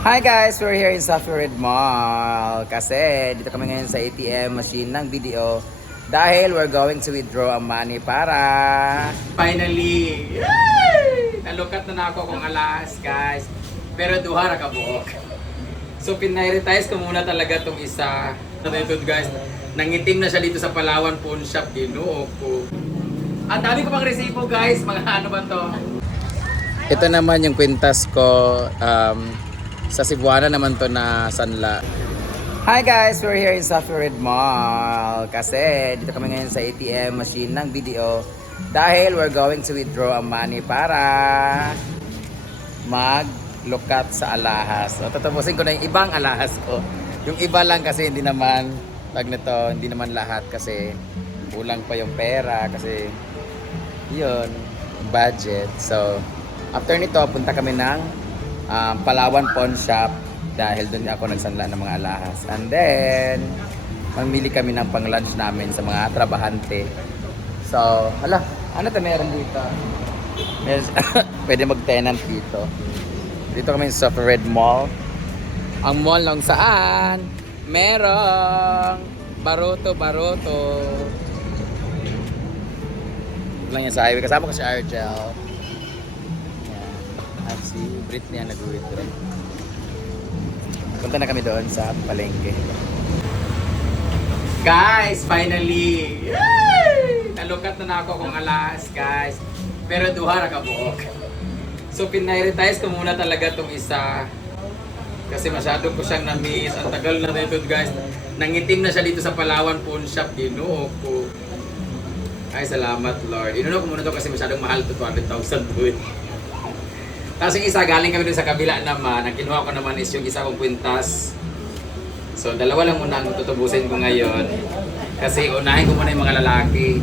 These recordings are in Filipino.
Hi guys! We're here in Suffered Mall kasi dito kami ngayon sa ATM machine ng BDO dahil we're going to withdraw ang money para finally! Yay! Nalukat na ako kung alas guys pero duha ra ka buok. So pinrioritise ko muna talaga tong isa. Ito guys, nangitim na siya dito sa Palawan Pawn Shop. Ginoo ko. Ang dami ko pang resibo guys, mga ano ba to? Ito naman yung kwintas ko. Sa Cebuana naman to na sanla. Hi guys! We're here in Suffered Mall kasi dito kami ngayon sa ATM machine ng BDO dahil we're going to withdraw ang money para maglukat sa alahas. So tatapusin ko na yung ibang alahas ko. Yung iba lang kasi hindi naman hindi naman lahat kasi kulang pa yung pera kasi yun, budget. So after nito punta kami ng Palawan Pawn Shop dahil doon ako nagsanla ng mga alahas. And then, mamili kami ng pang-lunch namin sa mga trabahante. So, hala, ano ito meron dito? Pwede mag-tenant dito. Dito kami sa Red Mall. Ang mall lang saan merong baruto. Lang yan sa highway. Kasama ko si Argel. At si Britney ang nag-withdraw. Punta na kami doon sa palengke. Guys, finally! Yay! Nalukat na ako kung alas, guys. Pero duha ra ka buok. So pinrioritise ko muna talaga tong isa. Kasi masyado ko siyang na-miss. Ang tagal na dito, guys. Nangitim na siya dito sa Palawan Pawn Shop. Ginoo ko. Ay, salamat, Lord. Inuno ko muna to kasi masyadong mahal to. 200,000 po. Tapos yung isa, galing kami dun sa kabila naman. Ang kinuha ko naman is yung isa kong kwintas. So, dalawa lang muna ang tutubusin ko ngayon. Kasi unahin ko muna yung mga lalaki.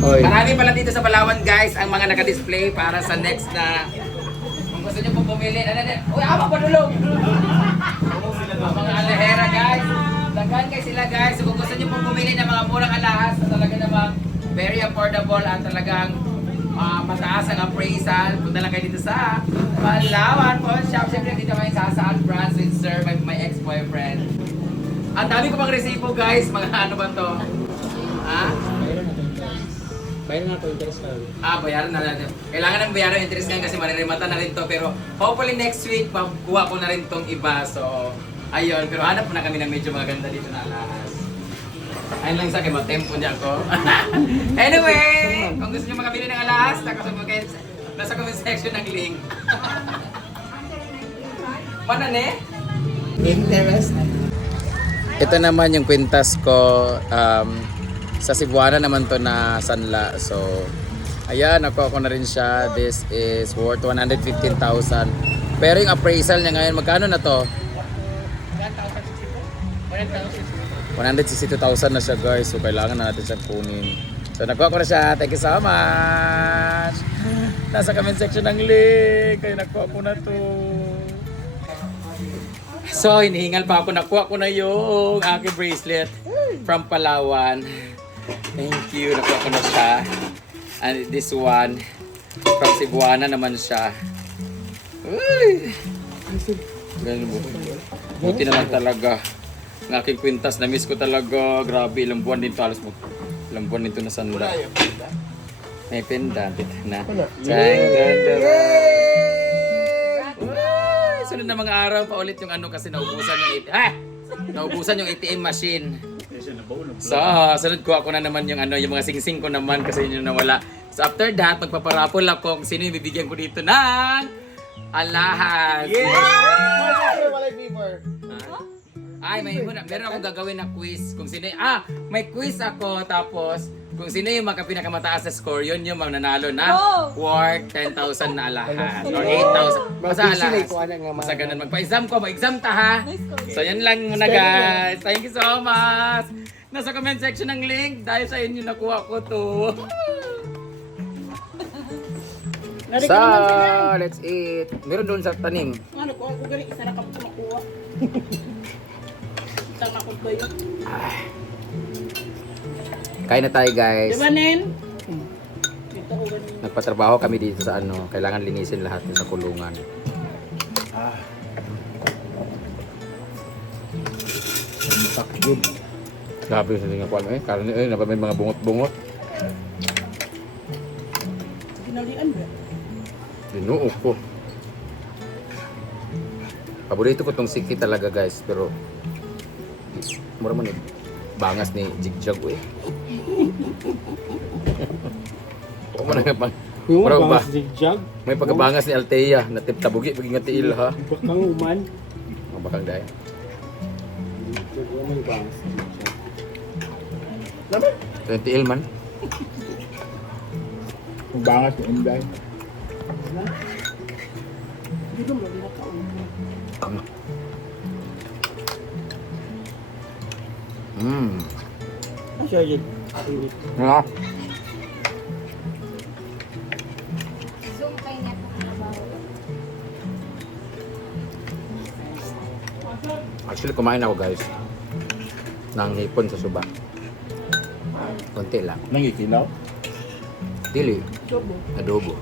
Oy. Marami pala dito sa Palawan, guys, ang mga naka-display para sa next na... Kung gusto nyo po pumili. Uy, awa pa dulong! Mga alahera, guys. Daghan kayo sila, guys. So, kung gusto nyo po pumili ng mga murang alahas na talaga namang very affordable at talagang mataas ang appraisal. Punta lang kayo dito sa Palawan Pawn Shop. Siyempre dito kayo sa Saan Brands with Sir, my ex-boyfriend. Ang dami ko pang resibo guys. Mga ano ba to? Ha? Bayaran na ito, interest na. Bayaran na natin. Kailangan ng bayaran yung interest ngayon kasi maririmata na rin to. Pero hopefully next week, makuha ko na rin tong iba. So, ayun. Pero hanap na kami ng medyo maganda dito na alahas. Ayun lang sa akin, matempo niya ako. Anyway, kung gusto niyo makabili ng alahas, nasa comment section ng link. Manane? Interest? Ito naman yung kwintas ko. Sa Cebuana naman to na sanla. So, ayan, nakuha ko na rin siya. This is worth 115,000. Pero yung appraisal niya ngayon, magkano na to? 162,000 na siya guys. So, kailangan na natin siyang kunin. So, nakuha ko na siya. Thank you so much. Nasa comment section ng link. Kaya nakuha ko na to. So, hinihingal pa ako. Nakuha ko na yung aking bracelet from Palawan. Thank you. Nakuha ko na siya. And this one from Cebuana naman siya. Uy! Ganun mo. Buti naman talaga. Ang aking kwintas. Na-miss ko talaga. Grabe. Ilang buwan din to. Alas mo. Ilang buwan dito na sanla. May pendant. Ito na. Sunod na mga araw pa ulit yung ano kasi naubusan yung naubusan yung ATM machine. So, sunod ko ako na naman yung ano, yung mga singsing ko naman kasi yun yung nawala. So after that, magpaparapol ako kung sino yung bibigyan ko dito ng alahas. Ay, meron akong gagawin na quiz. Kung sino may quiz ako tapos kung sino yung pinakamataas na score, yun yung mananalo na worth 10,000 na alahas or 8,000. Basta alahas. Basta ganun. Magpa-exam ko. Mag-exam ta ha. So yan lang muna guys. Thank you so much. Nasa comment section ng link dahil sa inyo nakuha ko to. So, let's eat. Meron doon sa tanim. Ano ko gali isa ra ka makuha. Tama ko ba yun? Kain na tayo guys. Diba Nen? Nagpatrabaho kami dito sa ano, kailangan linisin lahat sa kulungan. Pakgid. Grabe sa tingin ko ano eh. Karne eh, may mga bungot-bungot. Ginalian ba? Dinuo ko. Paborito ko tong siki talaga guys, pero mura man eh. Bangas ni Jigjag eh. O man nga pang Yung mura ba? bangas zigjag. May pagkabangas ni Altea na tip tabugi pag nga tiil ha. Bakang uman. Ang bakang dahil. Zigjag. Ano yung bangas zigjag? Ito yung tiil man. Yung bangas ni Inday. Hindi ko mo ginakaon. Siya yun. Ano? Zoom kayo nga po kinabaho. Actually kumain ako guys. Nang hipon sa suba. Konti lang. Nangikilaw? Dili. Sobo. Adobo.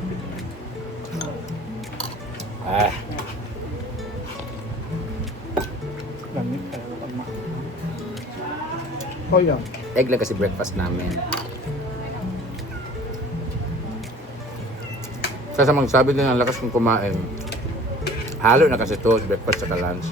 Ah. Lamig tayo ka ma. Koya. Egg lang kasi breakfast namin. Sa magsabi din ang lakas kong kumain. Halo na kasi to, breakfast sa lunch.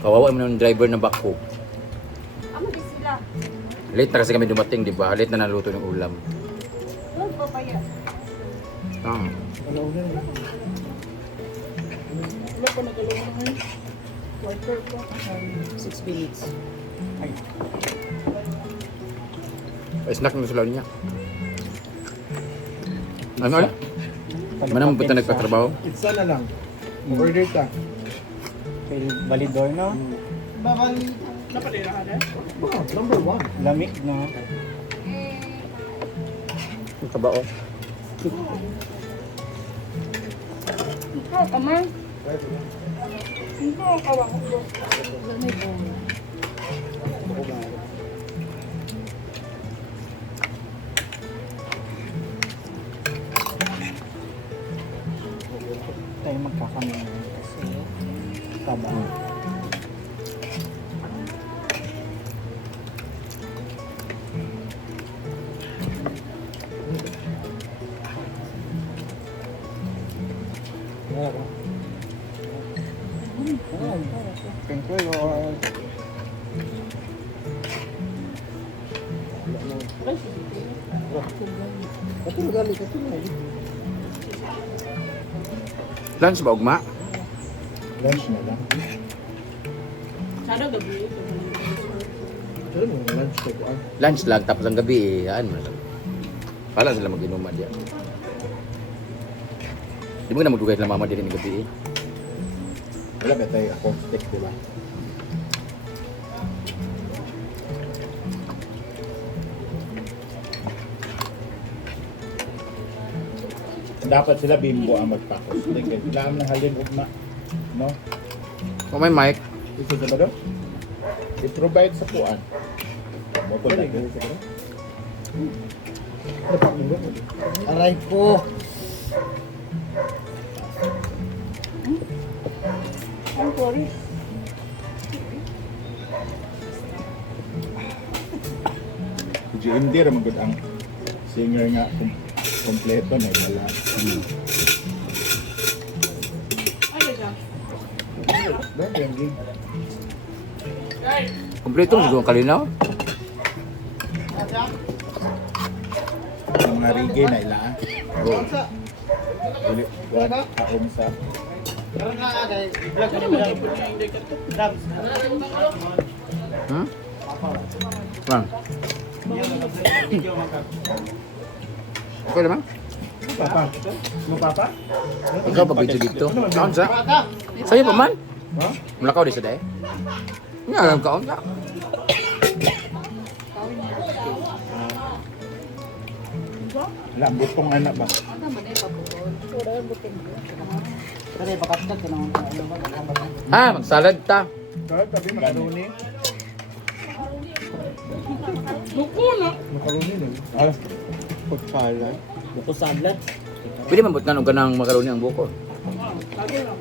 Kawawa mo ng driver ng bako. Amo di sila. Late na kasi kami dumating, di ba? Late na naluto ng ulam. Huwag pa pa yan. Ah. Ano na yun? Wala pa nagalaw na ngayon. Wiper ko. 6 minutes. Ay. Snack na sila niya. Ano ulit? Manang punta nagpatrabaho? Pizza na lang. Order ka. Kay Balidor no? Napadira ka na? Oh, number 1. Lamig no? Ang kabao. Ikaw, kamay. Ikaw, kawak ko. Tayo magkakamay kasi taba. Thank you, Lord. Lunch ba, ugma? Lunch na lang. Sana gabi. Ano mo, lunch ko kuan? Lunch lang, tapos ang gabi, ano mo lang. Wala sila mag-inuman diyan. Di mo na magdugay sila mama din ng gabi eh. Wala ba tayo ako steak, di ba? Dapat sila bimbo ang magpakos. Sila ang nahalin ugma. No? Kung may mic, Ito sa ba daw? I-provide sa puan. Mo ko lang. Aray ko! I'm sorry. GMD ra magud ang singer nga kompleto na wala. Ano siya? Ba yung gig? kompleto siguro ang kalinaw. Ang mga reggae na ila. Go. Dili what kaong sa Hmm? Bang. Okay naman. papa. Mo papa? Ikaw pa video dito. Kaon sa? Sa'yo pa man? Ha? Mulakaw di sa day? Nga alam kaon sa. Wala butong anak ba? Ah, magsalad ta. Kahit sabi makaroni. Buko na. Makaroni din. Ah, pagkala. Buko salad. Pwede man butnan og kanang makaroni ang buko. Lagi lang.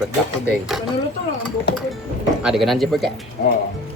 Pagka day. Panuluto lang ang buko ko. Ah, di ka nandiyan pa ka. Oo.